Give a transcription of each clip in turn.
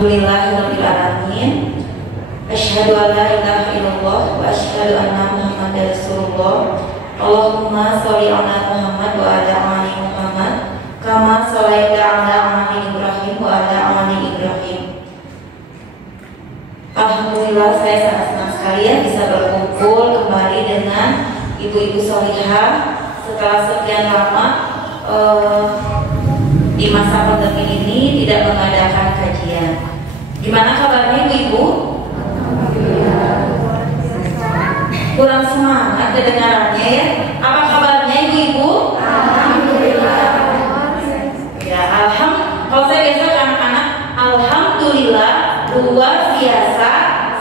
Alhamdulillahirabbil alamin. Asyhadu an la ilaha illallah wa asyhadu anna Muhammadar Rasulullah. Allahumma sholli ala Muhammad wa ala ali Muhammad kama shallaita ala ali Ibrahim wa ala ali Ibrahim. Alhamdulillah, saya sangat senang sekali ya bisa berkumpul kembali dengan ibu-ibu sholihah setelah sekian lama di masa pandemi ini tidak mengadakan kajian. Gimana kabarnya ibu-ibu? Kurang semangat kedengarannya ya. Apa kabarnya ibu-ibu? Alhamdulillah. Ya, kalau saya biasa ke anak-anak, alhamdulillah luar biasa,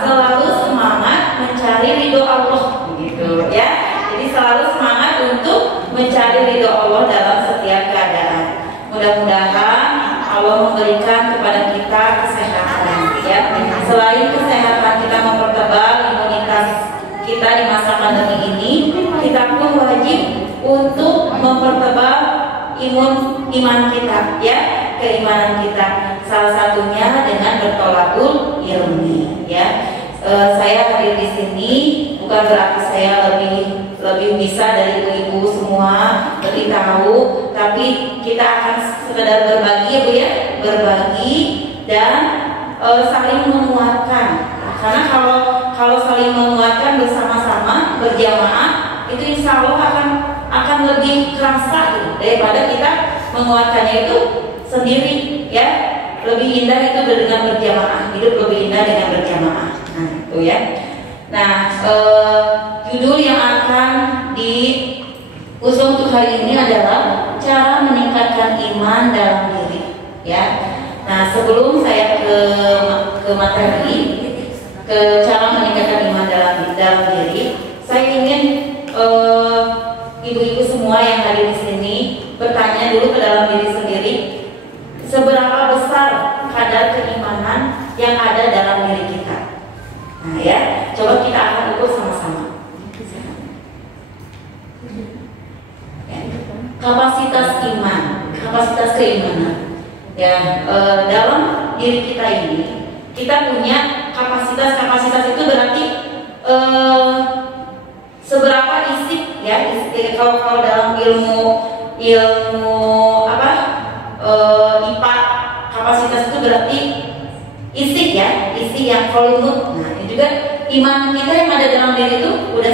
selalu semangat mencari ridho Allah, begitu ya. Jadi selalu semangat untuk mencari ridho Allah dalam setiap keadaan. Mudah-mudahan Allah memberikan kepada kita kesehatan ya. Selain kesehatan kita mempertebal imunitas kita di masa pandemi ini, kita pun wajib untuk mempertebal iman kita ya, keimanan kita. Salah satunya dengan bertolakul ilmi ya. Saya hadir di sini bukan berarti saya lebih bisa dari ibu-ibu semua, lebih tahu, tapi kita akan sekedar berbagi ya Bu ya, berbagi dan saling menguatkan. Karena kalau saling menguatkan bersama-sama, berjamaah, itu insya Allah akan lebih kerasa gitu, daripada kita menguatkannya itu sendiri ya. Lebih indah itu dengan berjamaah, hidup lebih indah dengan berjamaah. Nah itu ya. Nah judul yang akan diusung untuk hari ini adalah cara meningkatkan iman dalam diri ya. Nah sebelum saya ke materi, ke cara meningkatkan iman dalam diri, saya ingin ibu-ibu semua yang hadir di sini bertanya dulu ke dalam diri sendiri, seberapa besar kadar keimanan yang ada dalam diri kita. Nah ya, coba kita akan ukur sama-sama. Kapasitas iman, kapasitas keimanan. Ya, dalam diri kita ini kita punya kapasitas itu berarti seberapa isi ya. Kalau dalam ilmu apa IPA, kapasitas itu berarti isi ya, isi yang volume. Nah ini juga iman kita yang ada dalam diri itu udah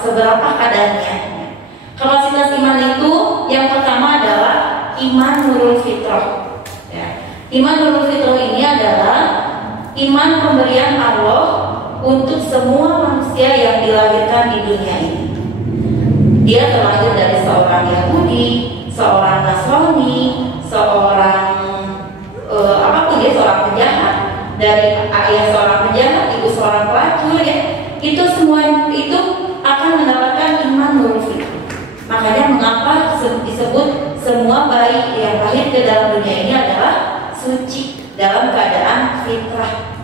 seberapa kadarnya. Kapasitas iman itu yang pertama adalah iman nurul fitrah ya. Iman nurul fitrah ini adalah iman pemberian Allah untuk semua manusia yang dilahirkan di dunia ini. Dia terlahir dari seorang Yahudi, seorang Nasrani, seorang apapun dia, seorang penjahat, dari ayah seorang penjahat, ibu seorang pelacur ya. Itu semua itu akan mendapatkan iman nurul fitrah. Makanya mengapa disebut semua bayi yang lahir ke dalam dunia ini adalah suci dalam keadaan fitrah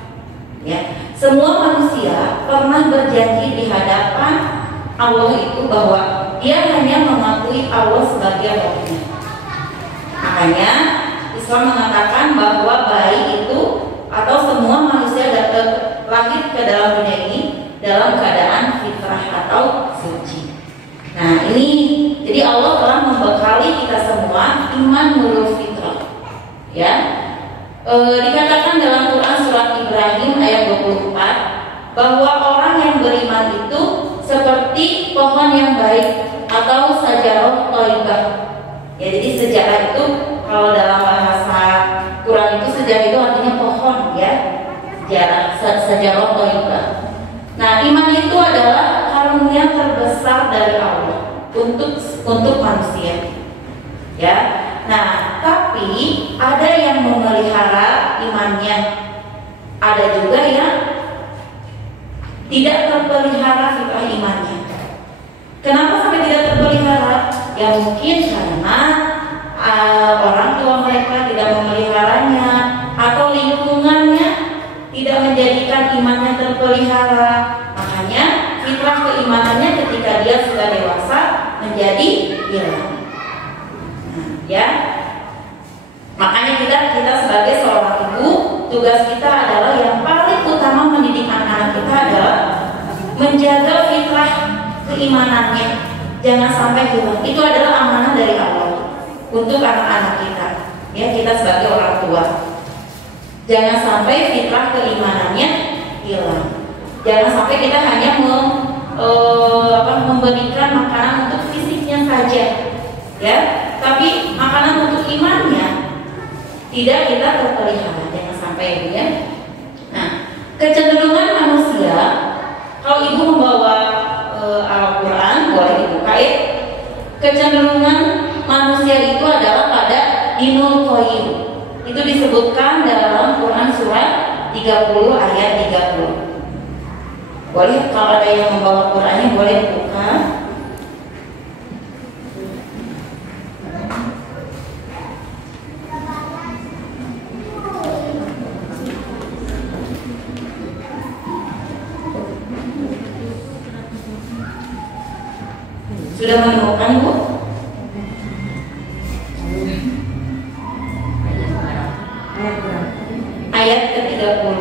ya. Semua manusia pernah berjanji di hadapan Allah itu bahwa dia hanya mengakui Allah sebagai Rabbnya. Makanya Islam mengatakan bahwa bayi itu atau semua manusia lahir ke dalam dunia ini dalam keadaan fitrah atau suci. Nah ini jadi Allah telah membekali kita semua iman nurul fitrah ya. Dikatakan dalam Quran surat Ibrahim ayat 24 bahwa orang yang beriman itu seperti pohon yang baik atau sajarah thayyibah ya. Jadi sejarah itu kalau dalam bahasa Quran itu sejarah itu artinya pohon ya, sajarah thayyibah. Nah iman itu adalah karunia terbesar dari Allah untuk manusia ya. Nah tapi ada yang memelihara imannya, ada juga yang tidak terpelihara fitrah imannya. Kenapa sampai tidak terpelihara? Ya mungkin karena orang tua mereka tidak memeliharanya, atau lingkungannya tidak menjadikan imannya terpelihara. Makanya fitrah keimanannya ketika dia sudah dewasa menjadi hilang. Ya, makanya kita sebagai seorang ibu tugas kita adalah yang paling utama mendidik anak-anak kita adalah menjaga fitrah keimanannya, jangan sampai hilang. Itu adalah amanah dari Allah untuk anak-anak kita, ya, kita sebagai orang tua. Jangan sampai fitrah keimanannya hilang. Jangan sampai kita hanya memberikan makanan untuk fisiknya saja, ya, tapi makanan untuk imannya tidak kita terpelihara. Jangan sampai, ya. Nah, kecenderungan manusia, kalau ibu membawa Al-Quran boleh dibuka, ya. Kecenderungan manusia itu adalah pada dinul qayyim. Itu disebutkan dalam Quran surat 30 ayat 30. Boleh, kalau ada yang membawa Qurannya boleh buka. Sudah menemukan, Bu? Ayat ke-30,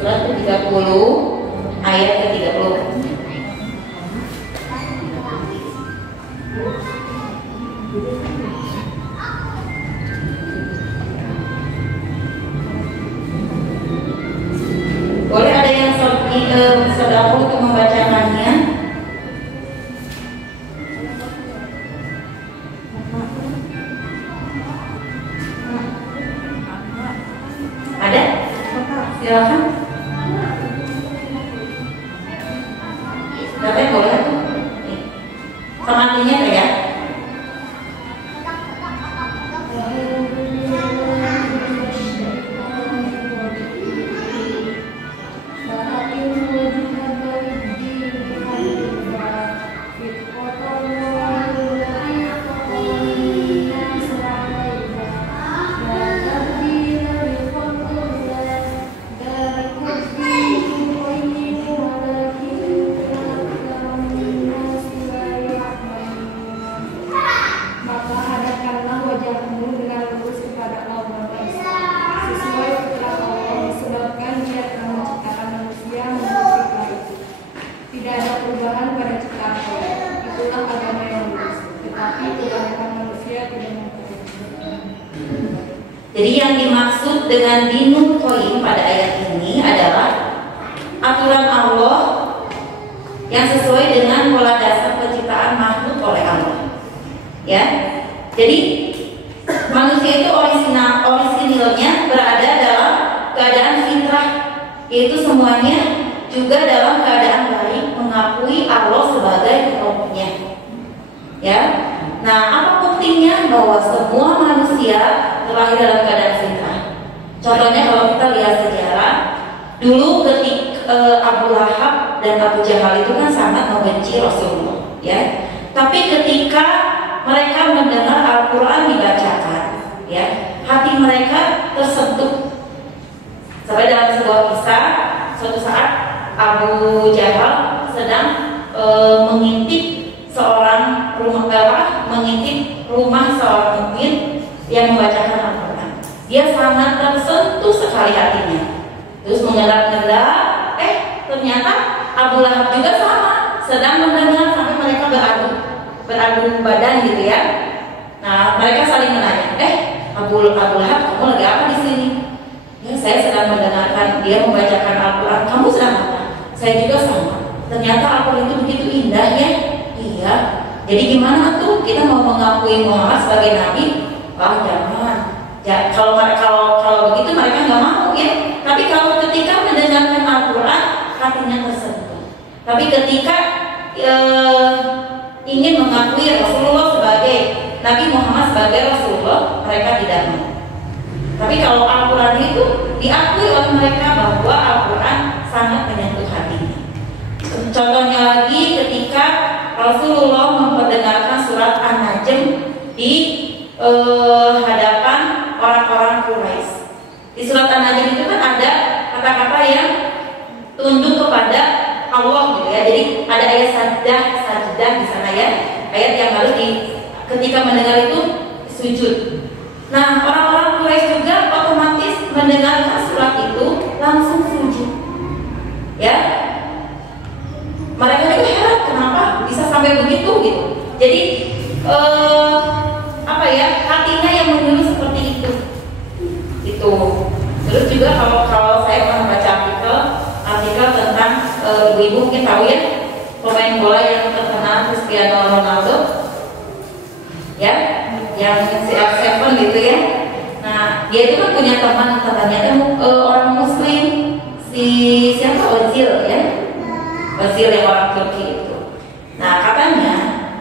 surat ke-30, ayat ke-30. Boleh ada yang sedang untuk membacakannya? Ada? Silakan. Katanya boleh tuh. Sama artinya ya. Jadi yang dimaksud dengan dinul qayyim pada ayat ini adalah aturan Allah yang sesuai dengan pola dasar penciptaan makhluk oleh Allah. Ya. Jadi manusia itu orisinilnya berada dalam keadaan fitrah, yaitu semuanya juga dalam keadaan baik, mengakui Allah sebagai Rabb-nya. Ya. Nah, apa buktinya bahwa semua manusia terlahir dalam keadaan fitrah? Contohnya kalau kita lihat sejarah, dulu ketika Abu Lahab dan Abu Jahal itu kan sangat membenci Rasulullah, ya. Tapi ketika mereka mendengar Al-Quran dibacakan, ya, hati mereka tersentuh. Sampai dalam sebuah kisah, suatu saat Abu Jahal sedang mengintip rumah seorang mukmin yang membacakan Al-Quran. Dia sangat tersentuh sekali hatinya. Terus mengelak-ngelak, ternyata Abu Lahab juga sama, sedang mendengar sampai mereka beradu badan gitu ya. Nah, mereka saling menanya, Abu Lahab, kamu lagi apa di sini? Ya, saya sedang mendengarkan dia membacakan Al-Quran. Kamu sedang apa? Saya juga sama. Ternyata Al-Quran itu begitu indah, ya. Iya. Jadi gimana tuh kita mau mengakui Muhammad sebagai nabi? Wah, jangan. Ya, kalau begitu mereka nggak mau, ya. Tapi kalau ketika mendengarkan Al-Quran, hatinya tersentuh. Tapi ketika ingin mengakui Rasulullah sebagai Nabi Muhammad sebagai Rasulullah, mereka tidak mau. Tapi kalau Al-Quran itu diakui oleh mereka bahwa Al-Quran sangat menyentuh hatinya. Contohnya lagi ketika Rasulullah memperdengarkan surat An-Najm di hadapan orang-orang Quraisy. Di surat An-Najm itu kan ada kata-kata yang tunduk kepada Allah gitu ya. Jadi ada ayat sajdah di sana ya. Ayat yang harus ketika mendengar itu sujud. Nah, orang-orang Quraisy juga otomatis mendengarkan surat itu juga kalau saya pernah baca artikel tentang ibu-ibu, mungkin tahu ya, pemain bola yang terkenal Cristiano Ronaldo, ya, yang CR7 gitu ya. Nah, dia itu kan punya temannya kan orang Muslim, si siapa, Ozil ya, Ozil yang orang Turki itu. Nah, katanya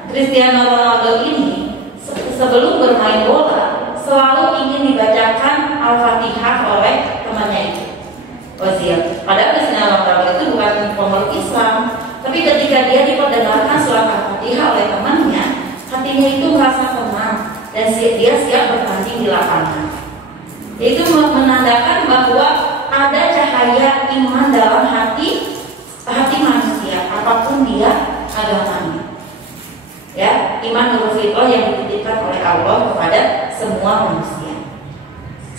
Cristiano Ronaldo ini sebelum bermain bola selalu ingin dibacakan Al-Fatihah oleh temannya itu, Ozil. Padahal Cristiano Ronaldo itu bukan pemeluk Islam, tapi ketika dia diperdengarkan surat Al-Fatihah oleh temannya, hatinya itu merasa tenang dan dia siap bertanding di lapangan. Itu menandakan bahwa ada cahaya iman dalam hati manusia, apapun dia agamanya. Ya, iman nurul fitrah yang dititipkan oleh Allah kepada semua manusia.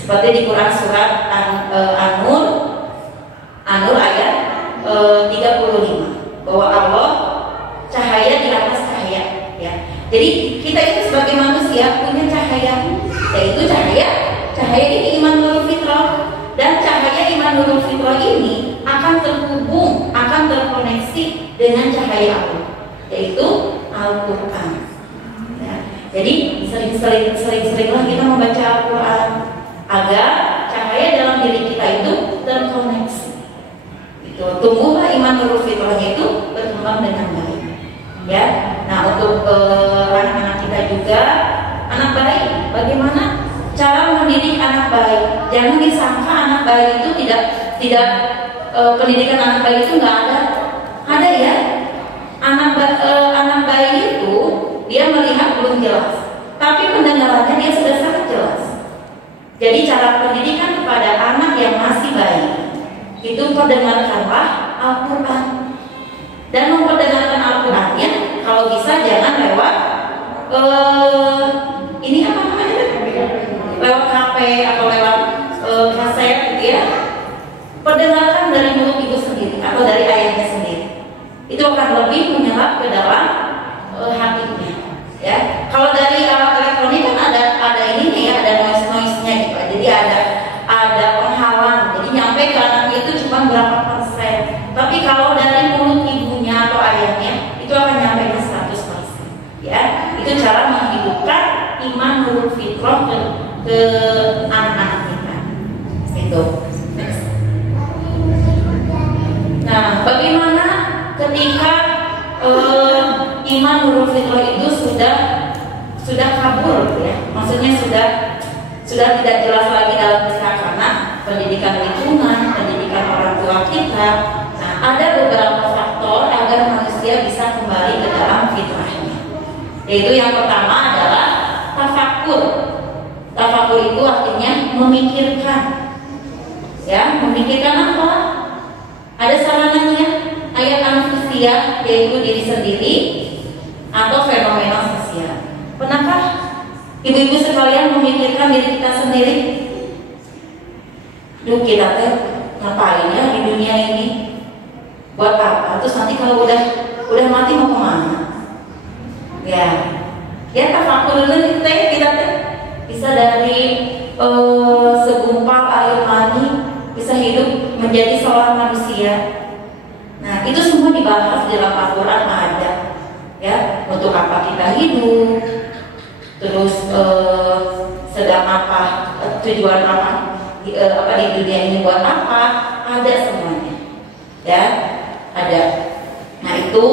Seperti di Quran surat An-Nur ayat 35, bahwa Allah cahaya di atas cahaya, ya. Jadi kita itu sebagai manusia punya cahaya, yaitu cahaya ini iman nurul fitrah, dan cahaya iman nurul fitrah ini akan terhubung, akan terkoneksi dengan cahaya Allah, yaitu Al-Quran. Ya. Jadi sering-seringlah kita membaca Al-Quran agar cahaya dalam diri kita itu terkoneksi. Itu tumbuhlah iman nurul fitrahnya itu berkembang dengan baik. Ya. Nah, untuk anak-anak kita juga, anak baik, bagaimana cara mendidik anak baik? Jangan disangka anak baik itu tidak pendidikan anak baik itu nggak ada. Ada ya. Anak bayi itu dia melihat belum jelas, tapi pendengarannya dia sudah sangat jelas. Jadi cara pendidikan kepada anak yang masih bayi itu perdengarkanlah Al-Quran, dan memperdengarkan Al-Qurannya kalau bisa jangan lewat ini apa namanya, lewat HP atau lewat kaset gitu ya. Perdengarkan dari mulut ibu sendiri atau dari ayahnya sendiri. Itu akan lebih menyerap ke dalam hatinya, ya. Kalau dari alat elektronik kan ada ininya ya, ada noise-nya gitu. Jadi ada penghalang. Jadi nyampe ke anaknya itu cuma berapa persen. Tapi kalau dari mulut ibunya atau ayahnya itu akan nyampe ke 100%. Ya, itu cara menghidupkan iman nurul fitrah ke anak-anak kita. Itu. Nah, bagaimana ketika iman nurul fitrah itu sudah kabur, ya, maksudnya sudah tidak jelas lagi dalam kita karena pendidikan lingkungan, pendidikan orang tua kita. Nah, ada beberapa faktor agar manusia bisa kembali ke dalam fitrahnya. Yaitu yang pertama adalah tafakur. Tafakur itu artinya memikirkan. Ya, memikirkan apa? Ada sarananya, ayat manusia, yaitu diri sendiri atau fenomena sosial. Pernahkah ibu-ibu sekalian memikirkan diri kita sendiri? Duh, kita teh ngapain ya di dunia ini? Buat apa? Terus nanti kalau udah mati mau kemana? Ya tafakur dulu kita teh bisa dari segumpal air mani bisa hidup menjadi seorang manusia. Nah, itu semua dibahas di dalam Al-Quran ada, ya, untuk apa kita hidup, terus sedang apa, tujuan apa di dunia ini, buat apa, ada semuanya, ya, ada. Nah, itu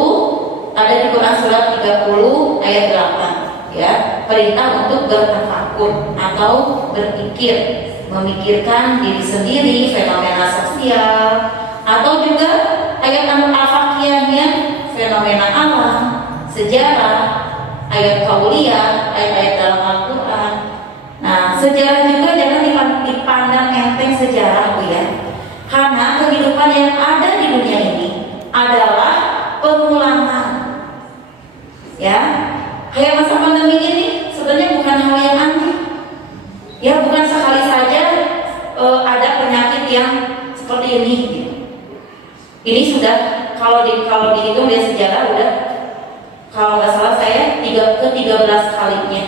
ada di Quran surat 30 ayat 8, ya, perintah untuk bertafakur atau berpikir, memikirkan diri sendiri, fenomena sosial, atau juga ayat al-fakiyahnya, fenomena alam, sejarah, ayat kauliyah, ayat-ayat dalam Al-Quran. Nah, sejarah juga jangan dipandang enteng sejarah, Bu, ya, karena kehidupan yang ada di dunia ini adalah pengulangan, ya. Kayak masa pandemi ini sebenarnya bukan hal yang aneh, ya, bukan sekali saja ada penyakit yang seperti ini. Ini sudah kalau dihitung dari sejarah udah, kalau nggak salah saya 13 kalinya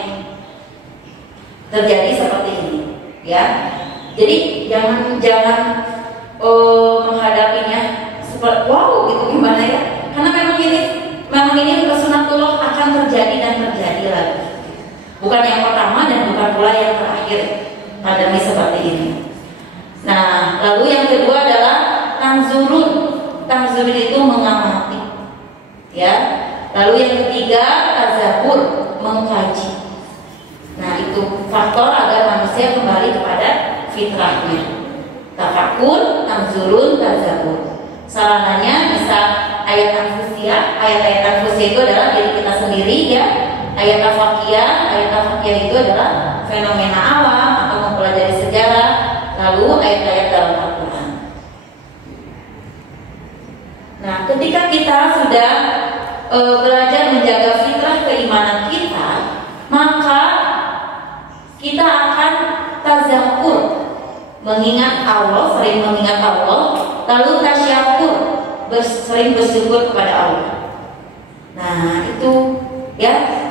terjadi seperti ini, ya. Jadi jangan menghadapinya seperti wow gitu gimana ya? Karena memang ini sunatullah akan terjadi dan terjadi lagi. Bukan yang pertama dan bukan pula yang terakhir pandemi seperti ini. Nah, lalu yang kedua adalah tanzurun. Tanzurun itu mengamati. Ya. Lalu yang ketiga tazabur, mengkaji. Nah, itu faktor agar manusia kembali kepada fitrahnya. Tafakur, tanzurun, tazabur. Sarananya bisa ayat anfusia. Ayat-ayat anfusia itu adalah diri kita sendiri ya. Ayat al-fakiyah itu adalah fenomena alam atau mempelajari sejarah. Lalu ayat-ayat dalam Al-Quran. Nah, ketika kita sudah belajar menjaga fitrah keimanan kita, maka kita akan tazakur, mengingat Allah, sering mengingat Allah, lalu tasyakur, sering bersyukur kepada Allah. Nah, itu ya.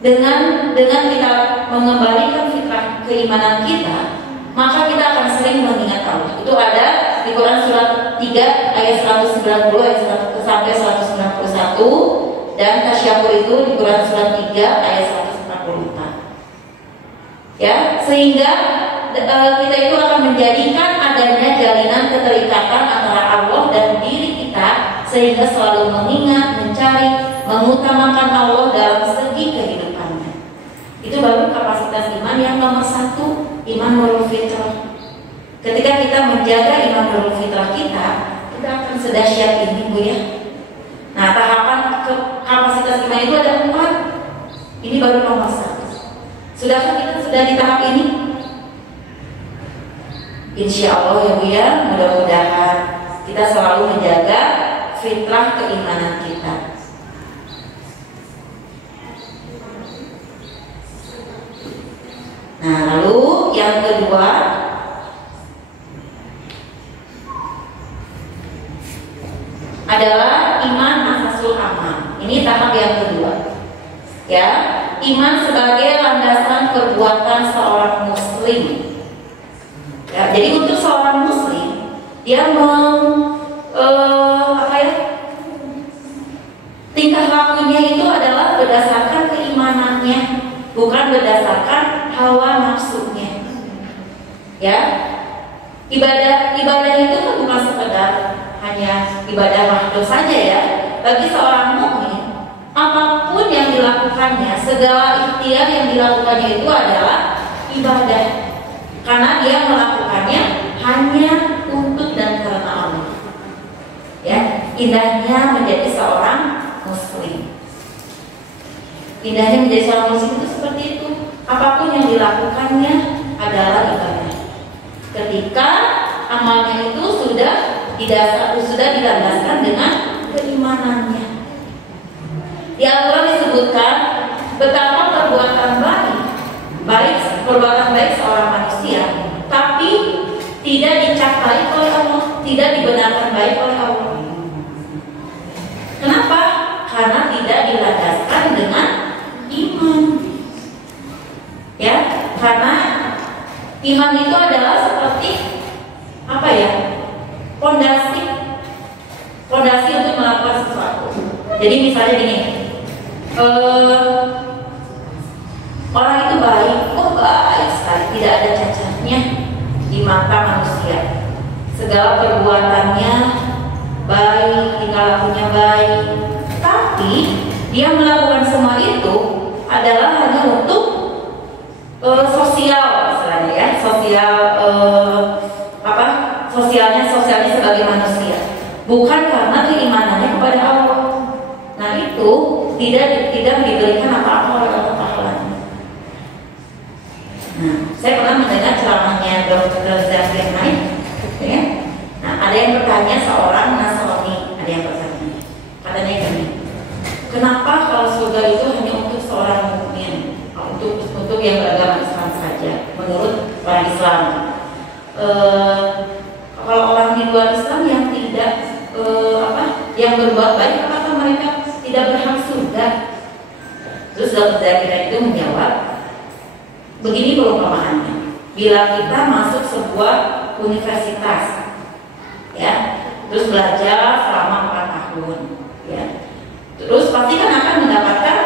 Dengan kita mengembalikan fitrah keimanan kita, maka kita akan sering mengingat Allah. Itu ada di Quran surat 3 ayat 190 sampai 191, dan tasyakur itu di Quran surat 3 ayat 144. Ya, sehingga kita itu akan menjadikan adanya jalinan keterikatan antara Allah dan diri kita, sehingga selalu mengingat, mencari, mengutamakan Allah dalam segi kehidupannya. Itu baru kapasitas iman yang nomor 1, iman nurul fitrah. Ketika kita menjaga iman nurul fitrah kita akan sedahsyat ini, Bu ya. Nah, tahapan kapasitas iman itu ada 4. Ini baru nomor 1. Sudahkah kita sudah di tahap ini? Insya Allah ya Bu ya, mudah-mudahan kita selalu menjaga fitrah keimanan kita. Nah, lalu yang kedua adalah iman asasul amal. Ini tahap yang kedua. Ya, iman sebagai landasan perbuatan seorang muslim. Ya, jadi untuk seorang muslim dia tingkah lakunya itu adalah berdasarkan keimanannya, bukan berdasarkan hawa nafsunya. Ya, ibadah itu kan bukan sekedar hanya ibadah mahdoh saja ya. Bagi seorang mukmin, apapun yang dilakukannya, segala ikhtiar yang dilakukannya itu adalah ibadah, karena dia melakukannya hanya untuk dan karena Allah. Ya, indahnya menjadi seorang muslim. Indahnya menjadi seorang muslim itu seperti itu. Apapun yang dilakukannya adalah ibadah. Ketika amalnya itu sudah dilandaskan dengan keimanannya. Di Al-Quran disebutkan betapa perbuatan baik seorang manusia, tapi tidak dicapai oleh Allah, tidak dibenarkan baik oleh Allah. Kenapa? Karena tidak dilandaskan dengan iman. Ya, karena iman itu adalah seperti apa ya? Pondasi untuk melakukan sesuatu. Jadi misalnya gini, orang itu baik, baik sekali, tidak ada cacatnya di mata manusia. Segala perbuatannya baik, tingkah lakunya baik, tapi dia melakukan semua itu adalah hanya untuk sosial, misalnya ya, sosialnya sebagai manusia, bukan karena keimanannya kepada Allah. Nah, itu tidak diberikan apa-apa oleh Allah Ta'ala. Nah, saya pernah mendengar ceramahnya Dr. Zakir Naik, ya. Nah, ada yang bertanya, seorang Nasrani, ada yang bertanya, katanya gini, kenapa kalau surga itu hanya untuk seorang mukmin, untuk yang beragama Islam saja, menurut orang Islam? Kalau orang di luar Islam yang tidak yang berbuat baik, apakah mereka tidak berhak surga? Terus Dr. Zakir itu menjawab, begini perumpamaannya. Bila kita masuk sebuah universitas, ya, terus belajar selama 4 tahun, ya, terus pasti kan akan mendapatkan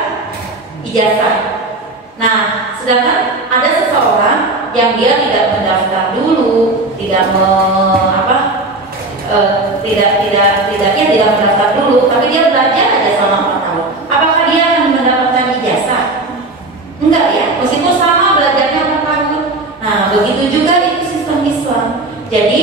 ijazah. Nah, sedangkan ada seseorang yang dia tidak mendaftar dulu, tidak tidak mendaftar dulu, tapi dia belajar aja selama 4 tahun. Apakah dia akan mendapatkan ijazah? Enggak ya, meskipun sama belajarnya 4 tahun. Nah, begitu juga itu sistem Islam. Jadi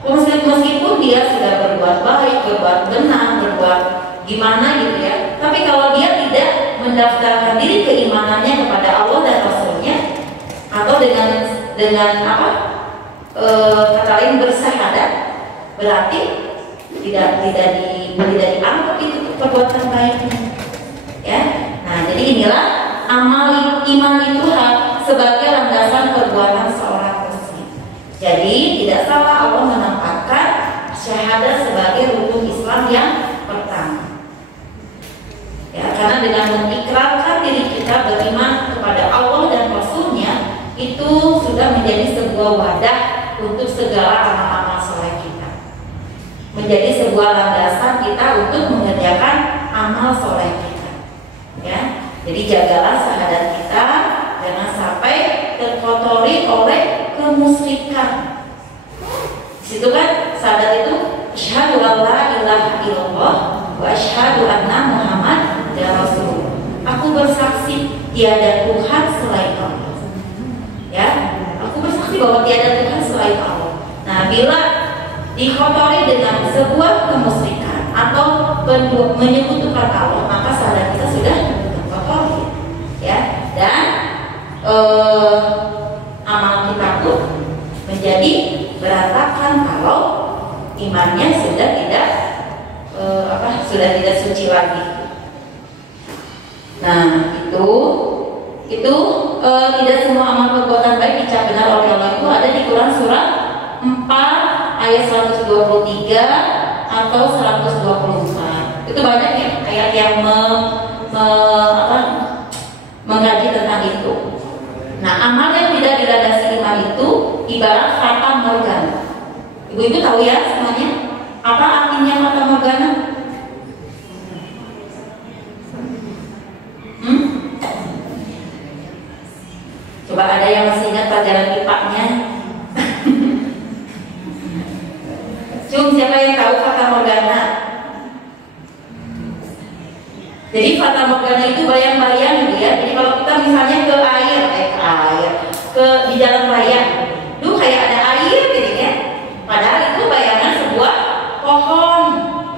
meskipun dia sudah berbuat baik, berbuat benar, berbuat gimana gitu ya, tapi kalau dia tidak mendaftarkan diri keimanannya kepada Allah dan Rasulnya, atau dengan kata lain bersyahadat, berarti tidak dianggap itu perbuatan baiknya, ya. Nah, jadi inilah amal iman itu sebagai landasan perbuatan seorang muslim. Jadi tidak salah Allah menempatkan syahadat sebagai rukun Islam yang pertama. Ya, karena dengan mengikrarkan diri kita beriman kepada Allah dan Rasulnya, itu sudah menjadi sebuah wadah untuk segala amal-amal soleh kita, menjadi sebuah landasan kita untuk mengerjakan amal soleh kita, ya. Jadi jagalah syahadat kita jangan sampai terkotori oleh kemusyrikan. Situ kan syahadat itu asyhadu alla ilaha illallah wa asyhadu anna Muhammad Rasul. Aku bersaksi tiada Tuhan selain Allah. Ya, aku bersaksi bahwa tiada Tuhan selain Allah. Nah, bila dikotori dengan sebuah kemusyrikan atau menyekutukan Allah, maka syahadat kita sudah terkotori. Ya, dan amal kita pun menjadi berantakan kalau imannya sudah tidak suci lagi. Nah, itu tidak semua amal perbuatan baik dicap benar oleh Allah itu ada di Quran surat 4 ayat 123 atau 124. Itu banyak ya ayat yang mengkaji tentang itu. Nah, amal yang tidak dilandasi iman itu ibarat fata morgana. Ibu-ibu tahu ya semuanya apa artinya fata morgana? Coba ada yang masih ingat pelajaran IPA-nya? Siapa yang tahu fata morgana? Jadi fata morgana itu bayang-bayang gitu ya. Jadi kalau kita misalnya ke di jalan raya, tuh kayak ada air gitu ya. Padahal itu bayangan sebuah pohon.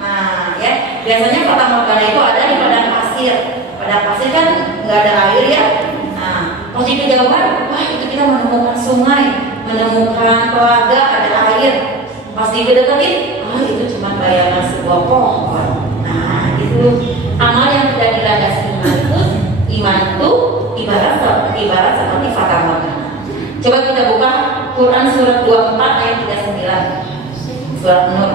Nah, ya biasanya fata morgana itu ada di padang pasir. Padang pasir kan nggak ada air ya. Nah, pas di kejauhan, wah itu kita menemukan sungai, menemukan telaga, ada air. Pas dideketin, itu cuma bayangan sebuah pohon. Nah, itu amal yang tidak dilandasi iman itu ibarat seperti fata morgana. Coba kita buka Quran surat 24 ayat 39. Surat Nur.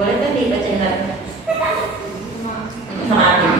Boleh kan dibacain lagi? Sama Adin.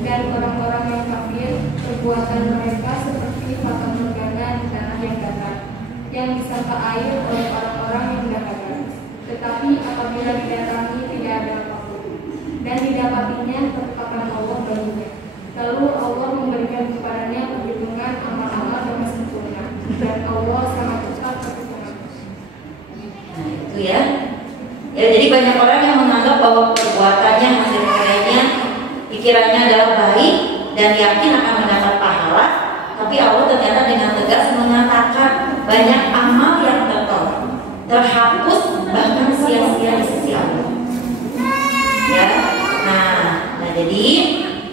Dan orang-orang yang kafir, perbuatan mereka seperti fata morgana di tanah yang datar, yang disangka air oleh orang-orang yang dahaga. Tetapi apabila didatangi tidak ada apapun, dan didapatinya ketetapan Allah baginya. Lalu Allah memberikan kepadanya perhitungan amal-amal banyak orang yang menganggap bahwa perbuatannya, hasil karyanya, pikirannya adalah baik dan yakin akan mendapat pahala. Tapi Allah ternyata dengan tegas mengatakan banyak amal yang terhapus bahkan sia-sia di sisi Allah. Ya, nah jadi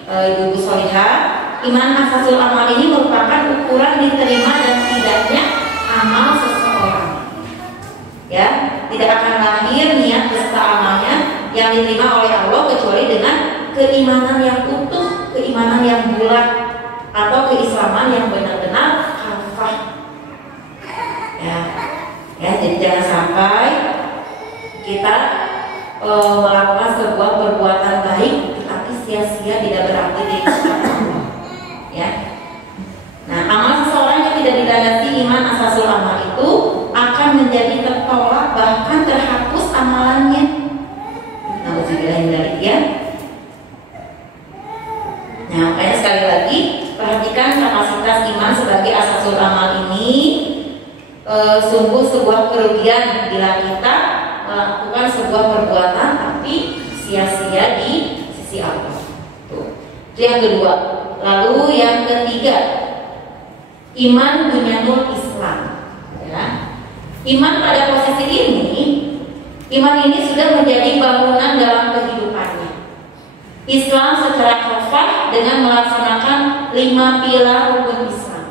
ibu-ibu solihah, iman asasul amal ini merupakan ukuran diterima dan tidaknya amal seseorang. Ya, tidak akan lahir niat beserta amalnya yang diterima oleh Allah kecuali dengan keimanan yang utuh, keimanan yang bulat, atau keislaman yang benar-benar kafah. Ya, jadi jangan sampai kita melakukan sebuah perbuatan baik tetapi sia-sia, tidak berarti di Allah. Ya. Nah, amal seseorang yang tidak dilandasi iman asasul amal itu akan menjadi tertolak bahkan terhapus amalannya. Nauzubillahi dari dia. Nah, makanya sekali lagi perhatikan kapasitas iman sebagai asasul amal ini. Sungguh sebuah kerugian bila kita melakukan sebuah perbuatan tapi sia-sia di sisi Allah. Tuh. Itu yang kedua. Lalu yang ketiga, iman bunyanul Islam. Ya. Iman pada posisi ini, iman ini sudah menjadi bangunan dalam kehidupannya. Islam secara kafah dengan melaksanakan 5 pilar rukun Islam.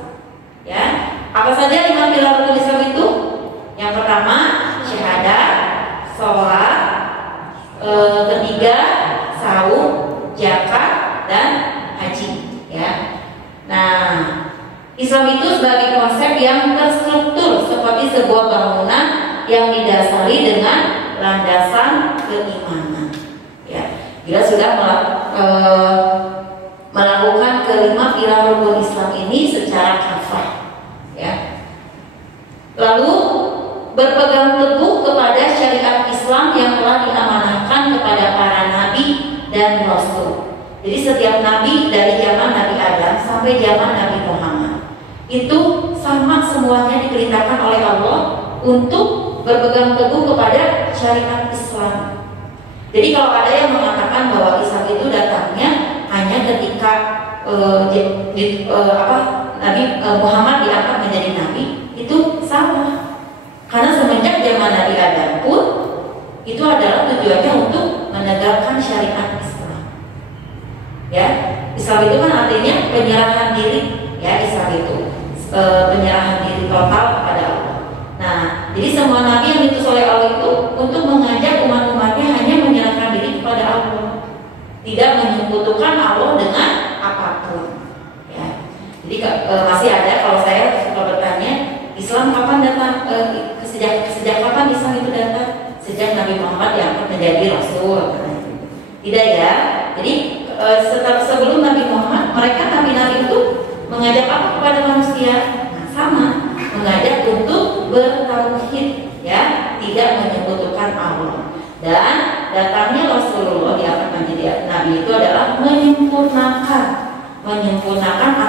Ya, apa saja 5 pilar rukun Islam itu? Yang pertama syahadat, sholat, ketiga saum, zakat, dan haji. Ya, nah Islam itu sebagai konsep yang terstruktur seperti sebuah bangunan yang didasari dengan landasan keimanan. Ya, bila sudah melakukan kelima pilar rukun Islam ini secara kafah, ya. Lalu berpegang teguh kepada syariat Islam yang telah diamanahkan kepada para nabi dan rasul. Jadi setiap nabi dari zaman Nabi Adam sampai zaman Nabi Muhammad itu sama, semuanya diperintahkan oleh Allah untuk berpegang teguh kepada syariat Islam. Jadi kalau ada yang mengatakan bahwa Islam itu datangnya hanya ketika Nabi Muhammad diangkat menjadi nabi, itu salah. Karena semenjak zaman Nabi Adam pun itu adalah tujuannya untuk menegakkan syariat Islam. Ya, Islam itu kan artinya penyerahan diri. Ya, Islam itu penyerahan diri total kepada Allah. Nah, jadi semua nabi yang diutus oleh Allah itu untuk mengajak umat-umatnya hanya menyerahkan diri kepada Allah, tidak menyekutukan Allah dengan apapun. Ya. Jadi masih ada, kalau saya suka bertanya, Islam kapan datang? Sejak kapan Islam itu datang? Sejak Nabi Muhammad diangkat menjadi Rasul. Tidak ya. Jadi sebelum Nabi Muhammad, mereka nabi-nabi itu mengajak apa kepada manusia? Nah, sama, mengajak untuk bertauhid, ya, tidak menyekutukan Allah. Dan datangnya Rasulullah diangkat menjadi nabi itu adalah menyempurnakan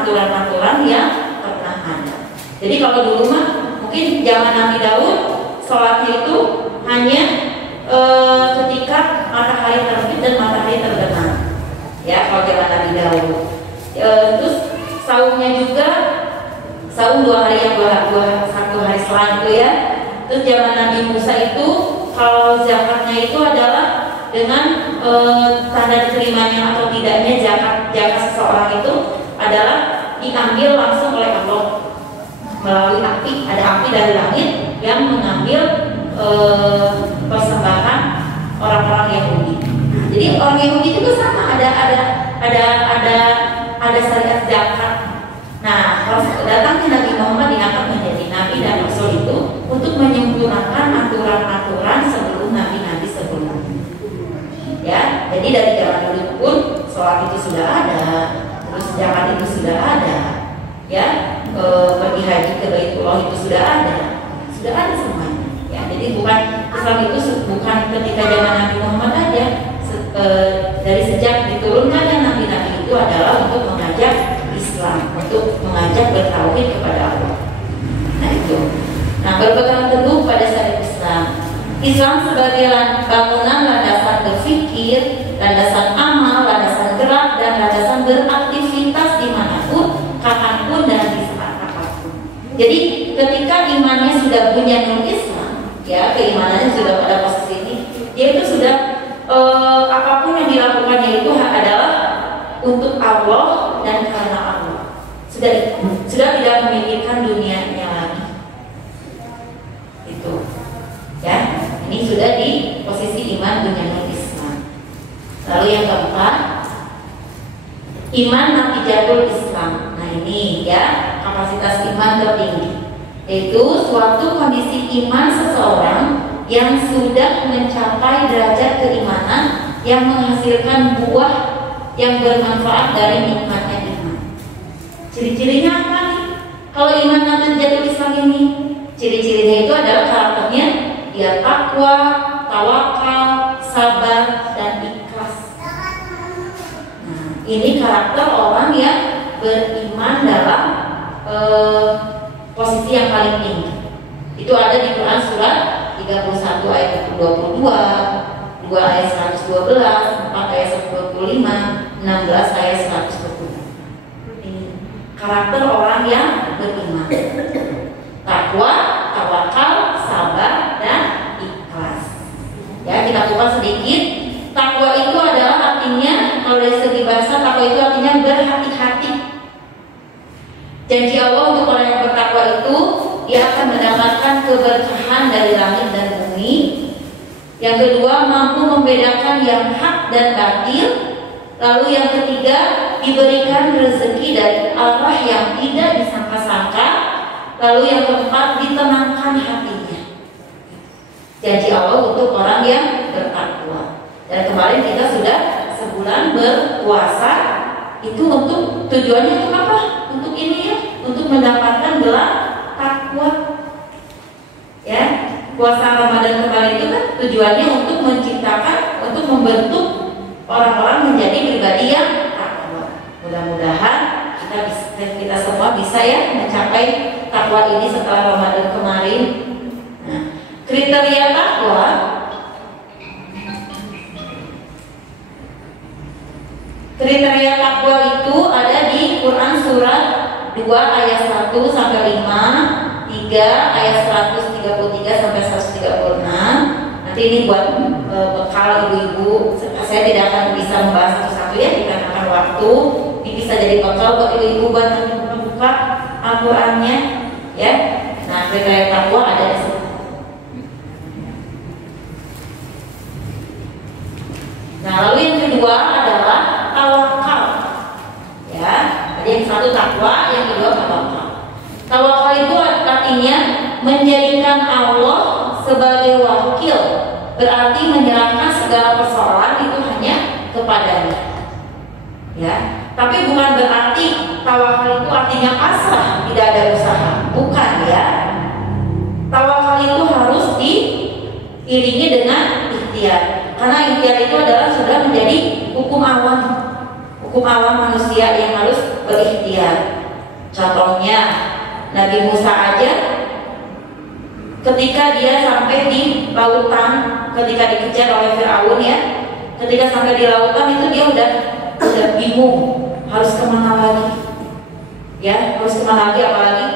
aturan-aturan yang pernah ada. Jadi kalau dulu mah mungkin zaman Nabi Daud sholatnya itu hanya ketika matahari terbit dan matahari terbenam. Ya, kalau zaman Nabi Daud. Terus saumnya juga saum 2 hari yang 1 hari selang itu ya. Terus zaman Nabi Musa itu kalau zakatnya itu adalah dengan tanda diterimanya atau tidaknya zakat seseorang itu adalah diambil langsung oleh Allah melalui api. Ada api dari langit yang mengambil persembahan orang-orang Yahudi. Jadi orang Yahudi juga sama, ada syariat zakat. Nah, datangnya Nabi Muhammad diangkat menjadi nabi dan rasul itu untuk menyempurnakan aturan-aturan sebelum nabi-nabi sebelumnya. Ya, jadi dari zaman dulu pun sholat itu sudah ada, terus zakat itu sudah ada, ya, pergi haji ke Baitullah itu sudah ada semuanya. Ya, jadi bukan Islam itu bukan ketika zaman Nabi Muhammad aja. Dari sejak diturunkannya nabi-nabi itu adalah untuk mengajak Islam, untuk mengajak bertauhid kepada Allah. Nah itu. Nah, berpegang teguh pada syariat Islam. Islam sebagai bangunan landasan berpikir, landasan amal, landasan gerak, dan landasan beraktivitas dimanapun, kapanpun, dan di saat apapun. Jadi ketika imannya sudah bunyanul Islam, ya keimanannya sudah pada posisi ini, dia itu sudah apapun yang dilakukannya itu adalah untuk Allah dan karena Allah. Sudah tidak memikirkan dunianya lagi. Itu, ya. Ini sudah di posisi iman bunyanul Islam. Lalu yang keempat, iman natijatul Islam. Nah ini ya kapasitas iman tertinggi, yaitu suatu kondisi iman seseorang yang sudah mencapai derajat keimanan yang menghasilkan buah yang bermanfaat dari nikmatnya iman. Ciri-cirinya apa nih? Kalau iman natijatul Islam ini, ciri-cirinya itu adalah karakternya dia takwa, tawakal, sabar, dan ikhlas. Nah, ini karakter orang yang beriman dalam posisi yang paling tinggi. Itu ada di Quran surat 31 ayat 22, 2 ayat 112, 4 ayat 125, 16 ayat 120. Ini karakter orang yang beriman. Takwa, tawakal, sabar, dan ikhlas. Ya, kita kupas sedikit. Takwa itu adalah artinya, kalau dari segi bahasa, takwa itu artinya berhati-hati. Janji Allah untuk orang yang bertakwa itu, dia akan mendapatkan keberkahan dari langit dan bumi. Yang kedua, mampu membedakan yang hak dan batil. Lalu yang ketiga, diberikan rezeki dari Allah yang tidak disangka-sangka. Lalu yang keempat, ditenangkan hatinya. Janji Allah untuk orang yang bertakwa. Dan kemarin kita sudah sebulan berpuasa. Itu untuk tujuannya untuk apa? Untuk ini ya, untuk mendapatkan gelar takwa. Ya, puasa Ramadan kemarin itu kan tujuannya untuk menciptakan, untuk membentuk orang-orang menjadi pribadi yang takwa. Mudah-mudahan kita semua bisa ya mencapai takwa ini setelah Ramadan kemarin. Nah, kriteria takwa itu ada di Quran surat 2 ayat 1 sampai 5, 3 ayat 133 sampai 136. Nanti ini buat bekal ibu-ibu. Saya tidak akan bisa membahas satu-satu ya dikarenakan waktu. Ini bisa jadi bekal buat ibu-ibu buat membuka Al-Qur'annya ya. Nah, kriteria takwa ada di sini. Nah, lalu yang kedua adalah tawakal. Ya, jadi yang satu takwa, yang kedua tawakal. Tawakal itu artinya menjadikan Allah sebagai wakil, berarti menyerahkan segala persoalan itu hanya kepadanya. Ya, tapi bukan berarti tawakal itu artinya pasrah, tidak ada usaha. Bukan ya. Tawakal itu harus diiringi dengan ikhtiar. Karena ikhtiar itu adalah sudah menjadi hukum awam manusia yang harus berikhtiar. Contohnya Nabi Musa aja ketika dia sampai di lautan, ketika dikejar oleh Firaun ya, ketika sampai di lautan itu dia udah bingung harus kemana lagi, ya harus kemana lagi, apalagi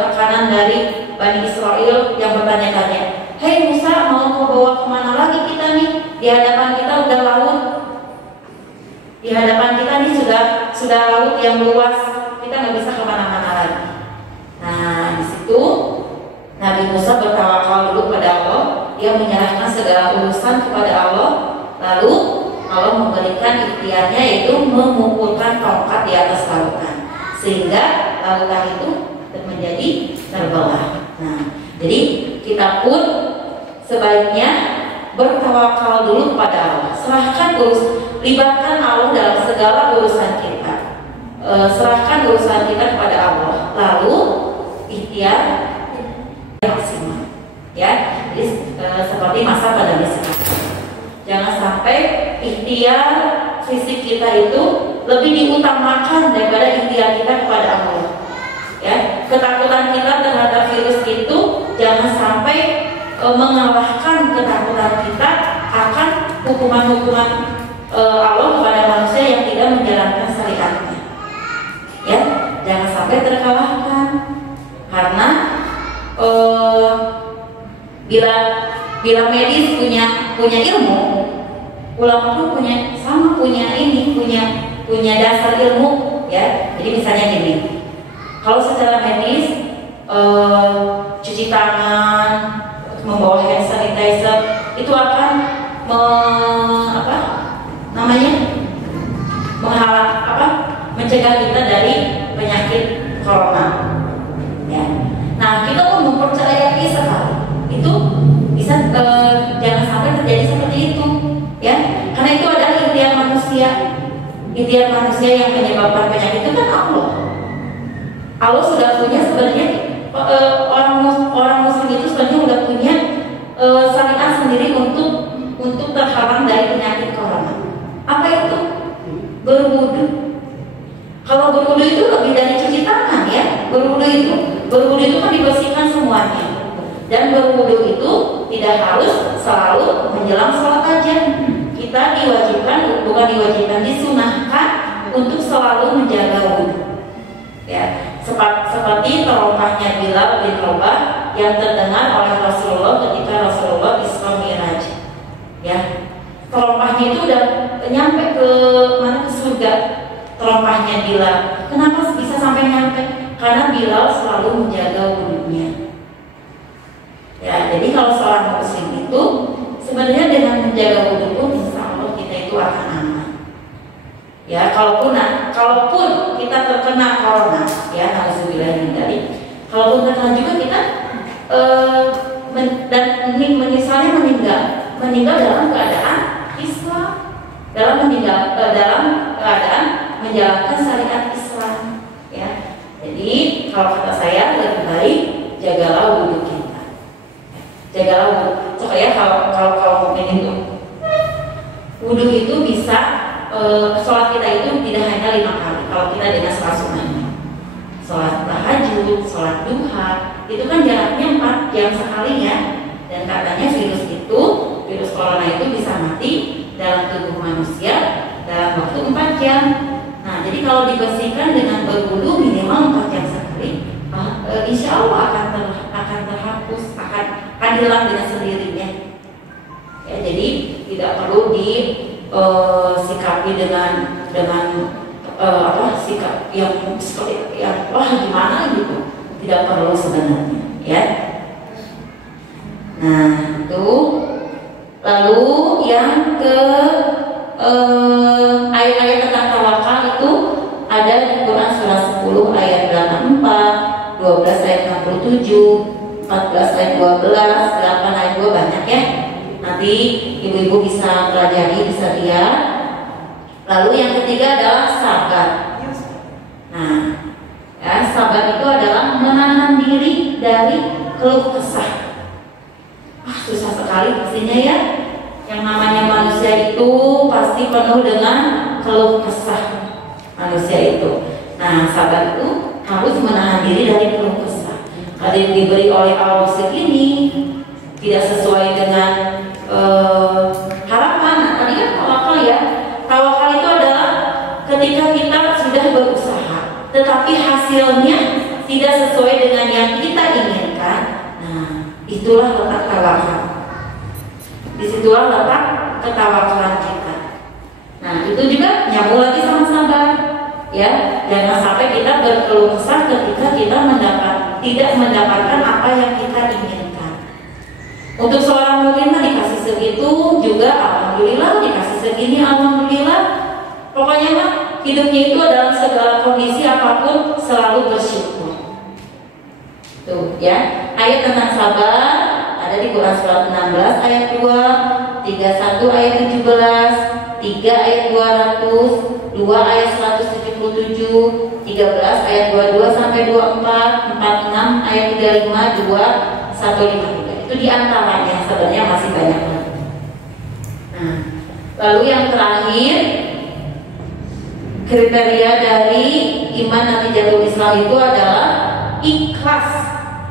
tekanan dari Bani Israel yang bertanya-tanya, hei Musa, mau kau bawa kemana lagi kita nih? Di hadapan kita udah laut, di hadapan kita nih sudah laut yang luas, kita nggak bisa kemana-mana lagi. Nah di situ Nabi Musa bertawakal dulu pada Allah, dia menyerahkan segala urusan kepada Allah, lalu Allah memberikan ikhtiarnya yaitu memukulkan tongkat di atas lautan sehingga lautan itu menjadi terbelah. Nah, jadi kita pun sebaiknya bertawakal dulu kepada Allah. Serahkan libatkan Allah dalam segala urusan kita. Serahkan urusan kita kepada Allah. Lalu ikhtiar maksimal. Ya, jadi seperti masa pandemi sekarang. Jangan sampai ikhtiar fisik kita itu lebih diutamakan daripada ikhtiar kita kepada Allah. Ya, ketakutan kita terhadap virus itu jangan sampai mengalahkan hukuman-hukuman Allah kepada manusia yang tidak menjalankan syariatnya. Ya, jangan sampai terkalahkan. Karena bila medis punya ilmu, ulama pun punya dasar ilmu, ya. Jadi misalnya gini, kalau secara medis cuci tangan, membawa hand sanitizer itu akan mencegah kita dari penyakit corona. Ya. Nah, kita pun mempercayai sekali itu bisa jangan sampai terjadi seperti itu, ya. Karena itu adalah ikhtiar manusia. Ikhtiar manusia yang menyebabkan penyakit itu kan Allah. Allah sudah punya sebenarnya orang Muslim itu sebenarnya sudah punya syariat sendiri untuk terhalang dari penyakit corona. Apa itu? Berwudu. Kalau berwudu itu lebih dari cuci tangan, ya. Berwudu itu kan dibersihkan semuanya. Dan berwudu itu tidak harus selalu menjelang sholat aja. Kita disunahkan untuk selalu menjaga wudu. Ya, seperti terompahnya Bilal bin Rabah yang terdengar oleh Rasulullah ketika Rasulullah Isra Mi'raj. Ya, terompahnya itu udah nyampe ke surga. Terompahnya Bilal. Kenapa bisa sampai nyampe? Karena Bilal selalu menjaga wudunya. Ya, jadi kalau seorang muslim itu sebenarnya dengan menjaga wudu pun insya Allah kita itu akan aman. Ya, kalaupun kita terkena corona, ya, nauzubillah min dzalik. Kalaupun terkena juga kita misalnya meninggal dalam keadaan Islam, dalam keadaan menjalankan syariat Islam, ya. Jadi kalau kata saya lebih baik jagalah wudu kita. Jagalah wudu. Supaya kalau mukmin itu wudu itu bisa sholat kita itu tidak hanya 5 kali. Kalau kita dengan sholat sunnahnya, sholat tahajud, sholat duha, itu kan jaraknya 4 jam sekali, ya. Dan katanya virus corona itu bisa mati dalam tubuh manusia dalam waktu 4 jam. Nah, jadi kalau dibersihkan dengan berwudu minimal 4 jam sekali, insya Allah akan terhapus, akan hilang dengan sendirinya. Ya, jadi tidak perlu disikapi dengan sikap yang seperti yang wah gimana gitu. Tidak perlu sebenarnya, ya. Nah, itu lalu yang ke ayat-ayat tentang tawakal itu ada di Quran surah 10 ayat 84, 12 ayat 67, 14 ayat 12, 8 ayat 2, banyak, ya. Nanti ibu-ibu bisa pelajari, bisa lihat. Lalu yang ketiga adalah sabar. Nah, ya, sabar itu adalah menahan diri dari keluh kesah. Susah sekali pastinya, ya. Yang namanya manusia itu pasti penuh dengan keluh kesah manusia itu. Nah, sabar itu harus menahan diri dari keluh kesah. Kalau diberi oleh Allah segini tidak sesuai dengan harapan. Nah, tadi kan tawakal, ya. Tawakal itu adalah ketika kita sudah berusaha tetapi hasilnya tidak sesuai dengan yang kita inginkan. Nah, itulah letak tawakal. Disitulah letak ketawakalan kita. Nah, itu juga nyambung lagi sama sabar, ya. Jangan sampai kita berkeluh kesah ketika kita tidak mendapatkan apa yang kita inginkan. Untuk seorang mukmin dikasih segitu juga alhamdulillah, dikasih segini alhamdulillah. Pokoknya mah hidupnya itu dalam segala kondisi apapun selalu bersyukur. Tuh, ya. Ayat tentang sabar ada di Quran surat 16 ayat 2, 31 ayat 17, 3 ayat 200, 2 ayat 177, 13 ayat 22 sampai 24, 46 ayat 35, 2, 153. Itu diantaranya, sebenarnya masih banyak lagi. Nah, lalu yang terakhir, kriteria dari iman natijatul Islam itu adalah ikhlas,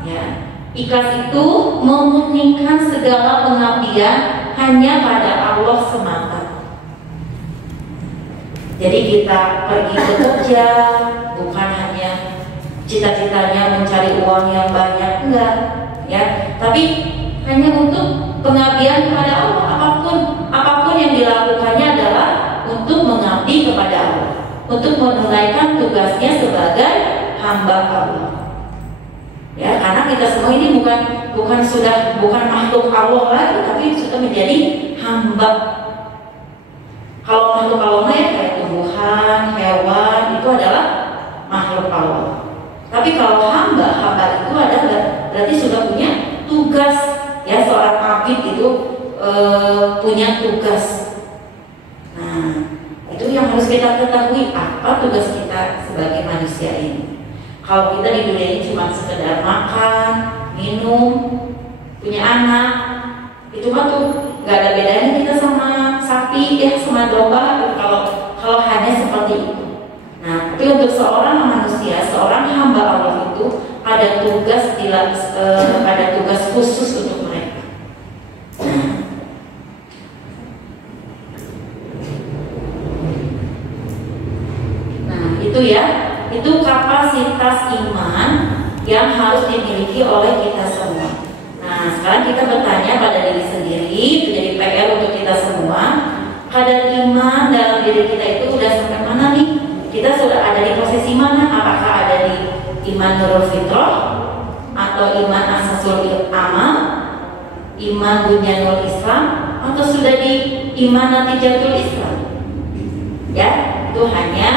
ya. Ikhlas itu memurnikan segala pengabdian hanya pada Allah semata. Jadi kita pergi bekerja bukan hanya cita-citanya mencari uang yang banyak, enggak, ya, tapi hanya untuk pengabdian kepada Allah. Apapun yang dilakukannya adalah untuk mengabdi kepada Allah, untuk menunaikan tugasnya sebagai hamba Allah. Ya, karena kita semua ini bukan makhluk Allah lagi, tapi sudah menjadi hamba. Kalau makhluk Allah ya kayak tumbuhan, hewan itu adalah makhluk Allah. Tapi kalau hamba itu adalah berarti sudah punya tugas. Ya, seorang abid itu punya tugas. Nah, itu yang harus kita ketahui, apa tugas kita sebagai manusia ini. Kalau kita di dunia ini cuma sekedar makan, minum, punya anak, itu mah tuh nggak ada bedanya kita sama sapi, ya, sama domba. Kalau hanya seperti itu. Nah, tapi untuk seorang manusia, seorang hamba Allah itu ada tugas khusus untuk mereka. Nah, itu ya, itu kapasitas iman yang harus dimiliki oleh kita semua. Nah, sekarang kita bertanya pada diri sendiri, itu jadi PR untuk kita semua. Kadar iman dalam diri kita itu udah sampai mana nih? Kita sudah ada di posisi mana? Apakah ada di iman nurul fitrah, atau iman asasul amal, iman bunyanul Islam, atau sudah di iman natijatul Islam? Ya, itu hanya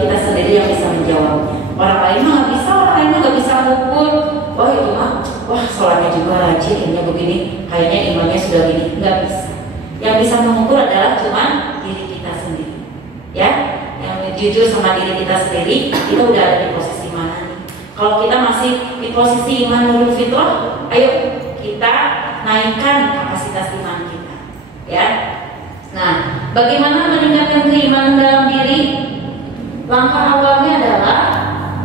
kita sendiri yang bisa menjawabnya. Orang lain mah nggak bisa mengukur. Oh itu mah, wah sholatnya juga rajin, ini begini, kayaknya imannya sudah gini. Nggak bisa. Yang bisa mengukur adalah cuma diri kita sendiri. Ya, yang jujur sama diri kita sendiri, kita udah ada di posisi mana nih? Kalau kita masih di posisi iman nurul fitrah, ayo kita naikkan kapasitas iman kita. Ya. Nah, bagaimana meningkatkan keimanan dalam diri? Langkah awalnya adalah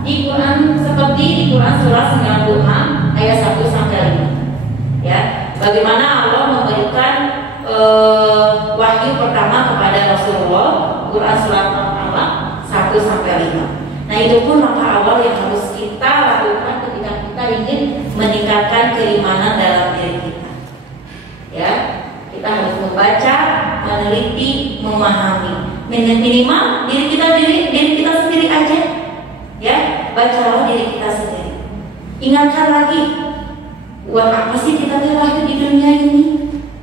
di Quran, seperti di Quran surah 96 ayat 1 sampai 5. Ya, bagaimana Allah memberikan wahyu pertama kepada Rasulullah, Quran surah 1 sampai 5. Nah, itu pun langkah awal yang harus kita lakukan ketika kita ingin meningkatkan keimanan dalam diri kita. Ya, kita harus membaca, meneliti, memahami. Minimal diri kita sendiri aja. Ya, bacalah diri kita sendiri. Ingatkan lagi, buat apa sih kita lahir di dunia ini?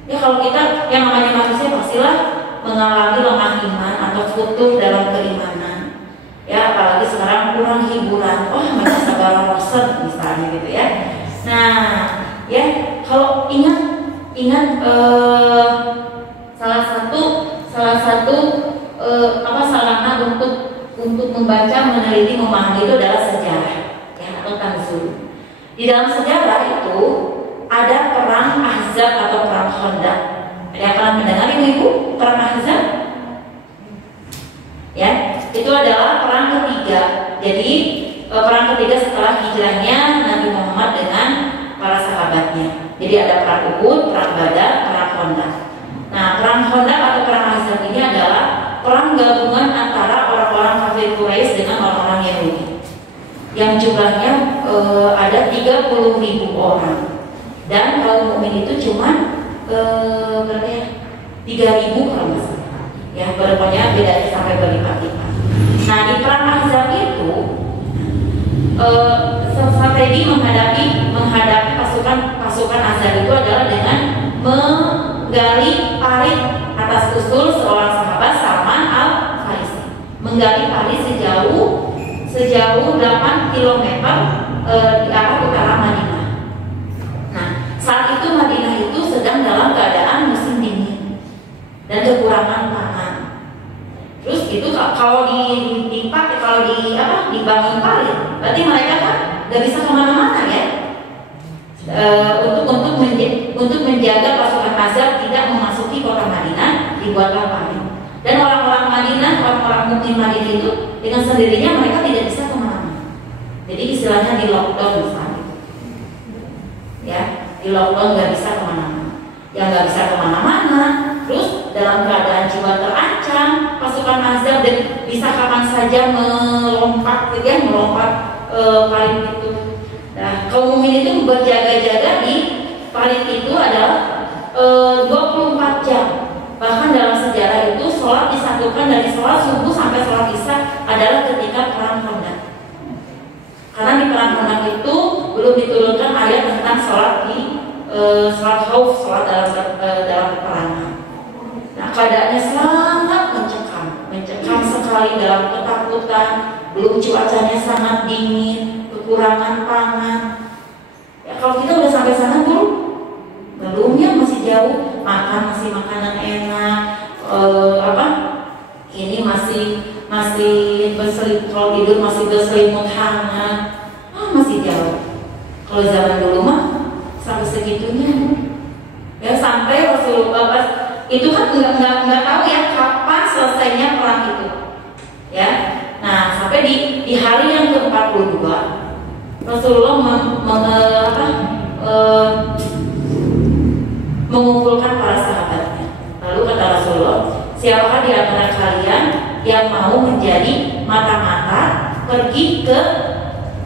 Ya, kalau kita yang namanya manusia pastilah mengalami lemah iman atau futur dalam keimanan. Ya, apalagi sekarang kurang hiburan. Oh, macam segala rosen misalnya gitu ya. Nah, ya, kalau ingat salah satu sarana untuk membaca, meneliti, memahami itu adalah sejarah, ya, atau tanzul. Di dalam sejarah itu ada perang Ahzab atau perang Khandaq. Ada yang pernah mendengar ibu perang Ahzab? Ya, itu adalah perang ketiga. Jadi perang ketiga setelah hijrahnya Nabi Muhammad dengan para sahabatnya. Jadi ada perang Uhud, perang Badar, perang Khandaq. Nah, perang Khandaq atau perang Ahzab ini adalah perang gabungan antara orang-orang kafir Quraisy dengan orang-orang Yahudi, yang jumlahnya ada 30.000 orang, dan kaum mukmin itu cuma berapa ya? 3.000 kalau nggak salah. Ya, pokoknya bedanya sampai berlipat-lipat. Nah, di perang Ahzab itu strategi menghadapi pasukan Ahzab itu adalah dengan menggali parit atas usul seorang sahabat Salman Al-Farisi, menggali parit sejauh 8 km di arah utara Madinah. Nah, saat itu Madinah itu sedang dalam keadaan musim dingin dan kekurangan pangan. Terus itu kalau dibangun parit, berarti mereka kan nggak bisa kemana-mana ya. Untuk menjaga pasukan Ahzab tidak memasuki kota Madinah, dibuatlah parit. Dan orang-orang Madinah, orang-orang mukmin Madinah itu dengan sendirinya mereka tidak bisa kemana-mana. Jadi istilahnya di lockdown misalnya, ya, di lockdown nggak bisa kemana-mana. yang nggak bisa kemana-mana, terus dalam keadaan jiwa terancam, pasukan azab dan bisa kapan saja melompat, gitu ya, melompat parit itu. Nah, kaum mukmin itu berjaga-jaga di parit itu adalah 24 jam. Bahkan dalam sejarah itu sholat disatukan dari sholat subuh sampai sholat isya adalah ketika perang Khandaq. Karena di perang Khandaq itu belum diturunkan ayat tentang sholat di sholat khauf, sholat dalam peperangan. Nah, keadaannya sangat mencekam sekali dalam ketakutan. Belum cuacanya sangat dingin, kekurangan pangan. Ya, kalau kita udah sampai sana belumnya masih jauh, makan masih makanan enak, ini masih berselimut, kalau tidur masih berselimut hangat, masih jauh. Kalau zaman dulu mah sampai segitunya, ya sampai Rasulullah itu kan nggak tahu ya kapan selesainya perang itu, ya. Nah, sampai di hari yang ke-42 Rasulullah mengumpulkan para sahabatnya. Lalu kata Rasulullah, siapakah di antara kalian yang mau menjadi mata-mata pergi ke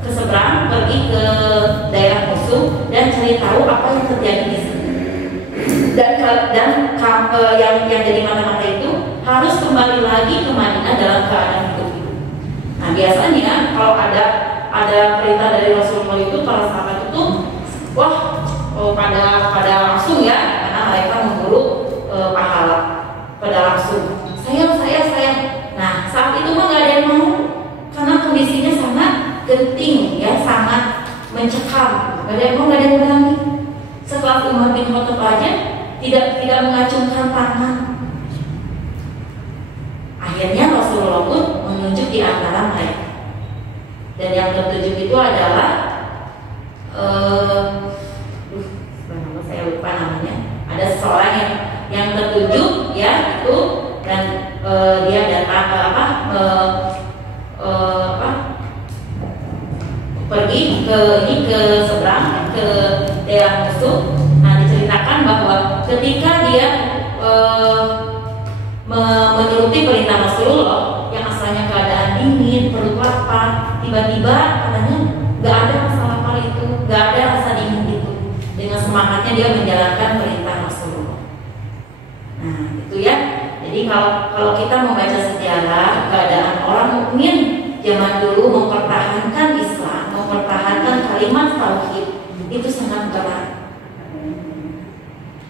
seberang, pergi ke daerah musuh dan cari tahu apa yang terjadi di sini. Dan yang jadi mata-mata itu harus kembali lagi ke Madinah dalam keadaan hidup. Nah, biasanya kalau ada perintah dari Rasulullah itu para sahabat itu pada langsung ya, karena mereka memburu pahala pada langsung. Saya. Nah, saat itu mah nggak ada yang mau, karena kondisinya sangat genting ya, sangat mencekam. Nggak ada yang mau, nggak ada yang berani. Setelah Umar bin Khattab aja tidak mengacungkan tangan. Akhirnya Rasulullah pun menunjuk di antara mereka. Dan yang tertunjuk itu adalah saya lupa namanya. Ada seseorang yang tertunjuk ya itu, dan dia datang pergi ke seberang ke daerah musuh. Nah, diceritakan bahwa ketika dia menuruti perintah Rasulullah yang asalnya keadaan dingin, perut lapar, tiba-tiba katanya nggak ada rasa lapar itu, nggak ada rasa dingin itu. Dengan semangatnya dia menjalankan perintah Rasulullah. Nah, itu ya. Jadi kalau kita membaca sejarah keadaan orang mukmin zaman dulu mempertahankan Islam, mempertahankan kalimat tauhid itu sangat berat.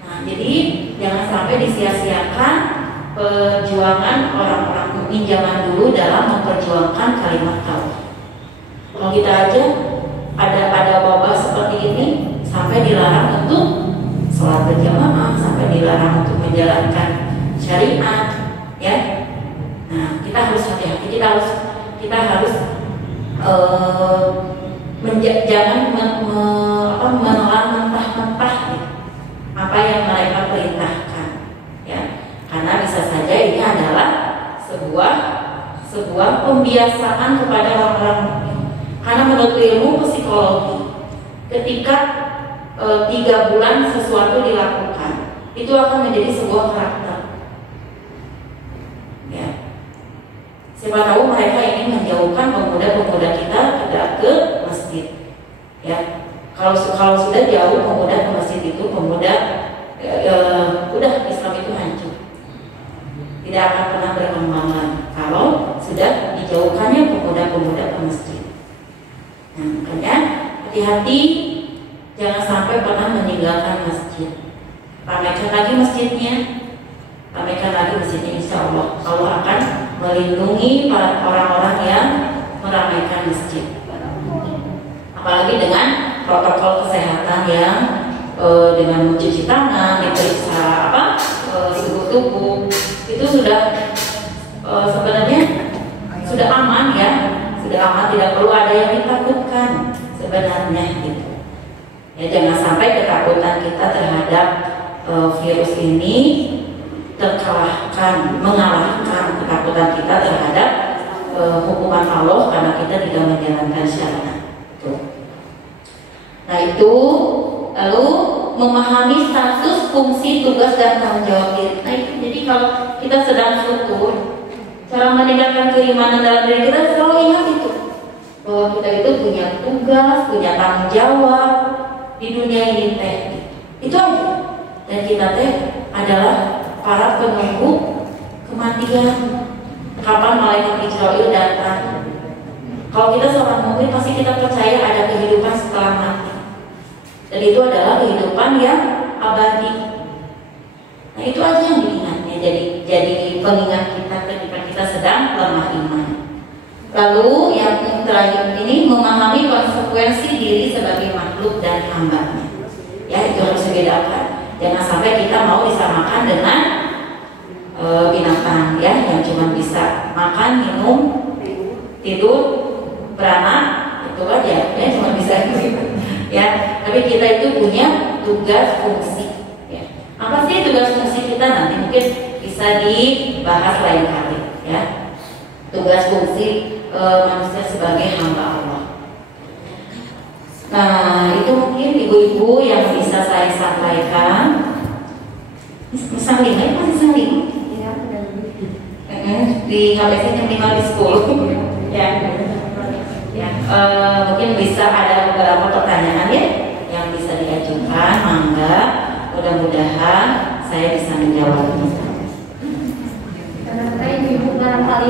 Nah, jadi jangan sampai disia-siakan perjuangan orang-orang mukmin zaman dulu dalam memperjuangkan kalimat tauhid. Kalau kita aja ada wabah seperti ini sampai dilarang untuk sholat berjamaah, sampai dilarang untuk menjalankan syariat, ya. Nah, kita harus hati-hati, kita harus jangan menelan mentah-mentah apa yang mereka perintahkan, ya. Karena bisa saja ini adalah sebuah pembiasaan kepada orang-orang mukmin. Karena menurut ilmu psikologi, ketika 3 bulan sesuatu dilakukan, itu akan menjadi sebuah karakter. Ya. Siapa tahu mereka ingin menjauhkan pemuda-pemuda kita ke masjid. Ya. Kalau sudah jauh pemuda ke masjid itu, pemuda udah Islam itu hancur. Tidak akan pernah berkembang lagi kalau sudah dijauhkannya pemuda-pemuda ke masjid. Nah, makanya hati-hati, jangan sampai pernah meninggalkan masjid. Ramaikan lagi masjidnya, insya Allah Allah akan melindungi para orang-orang yang meramaikan masjid. Apalagi dengan protokol kesehatan yang dengan mencuci tangan, diperiksa suhu tubuh, itu sudah sebenarnya sudah aman ya, sudah aman, tidak perlu ada yang ditakutkan sebenarnya gitu. Ya, jangan sampai ketakutan kita terhadap virus ini mengalahkan ketakutan kita terhadap hukuman Allah karena kita tidak menjalankan syariat. Nah itu, lalu memahami status fungsi, tugas, dan tanggung jawab diri. Nah itu jadi kalau kita sedang syukur, cara meningkatkan keimanan dalam diri kita selalu ingat itu, bahwa kita itu punya tugas, punya tanggung jawab di dunia ini teh. Itu aja. Dan kita teh adalah para penunggu kematian. Kapan malaikat Israel datang? Kalau kita seorang mukmin pasti kita percaya ada kehidupan setelah mati. Dan itu adalah kehidupan yang abadi. Nah itu aja yang diingatnya. Jadi pengingat kita ketika kita sedang lemah iman. Lalu yang terakhir ini memahami konsekuensi diri sebagai makhluk dan hambanya. Ya itu harus dibedakan. Jangan sampai kita mau disamakan dengan binatang ya, yang cuma bisa makan, minum, tidur, beranak, itu aja ya, cuma bisa gitu ya. Tapi kita itu punya tugas fungsi ya. Apa sih tugas fungsi kita? Nanti mungkin bisa dibahas lain kali ya. Tugas fungsi manusia sebagai hamba Allah. Nah itu mungkin ibu-ibu yang bisa saya sampaikan. Saling ya, masih saling di HP saya jam 5 di 10 ya. Mungkin bisa ada beberapa pertanyaan ya yang bisa diajukan, mangga. Mudah-mudahan saya bisa menjawabnya. Karena ibu barangkali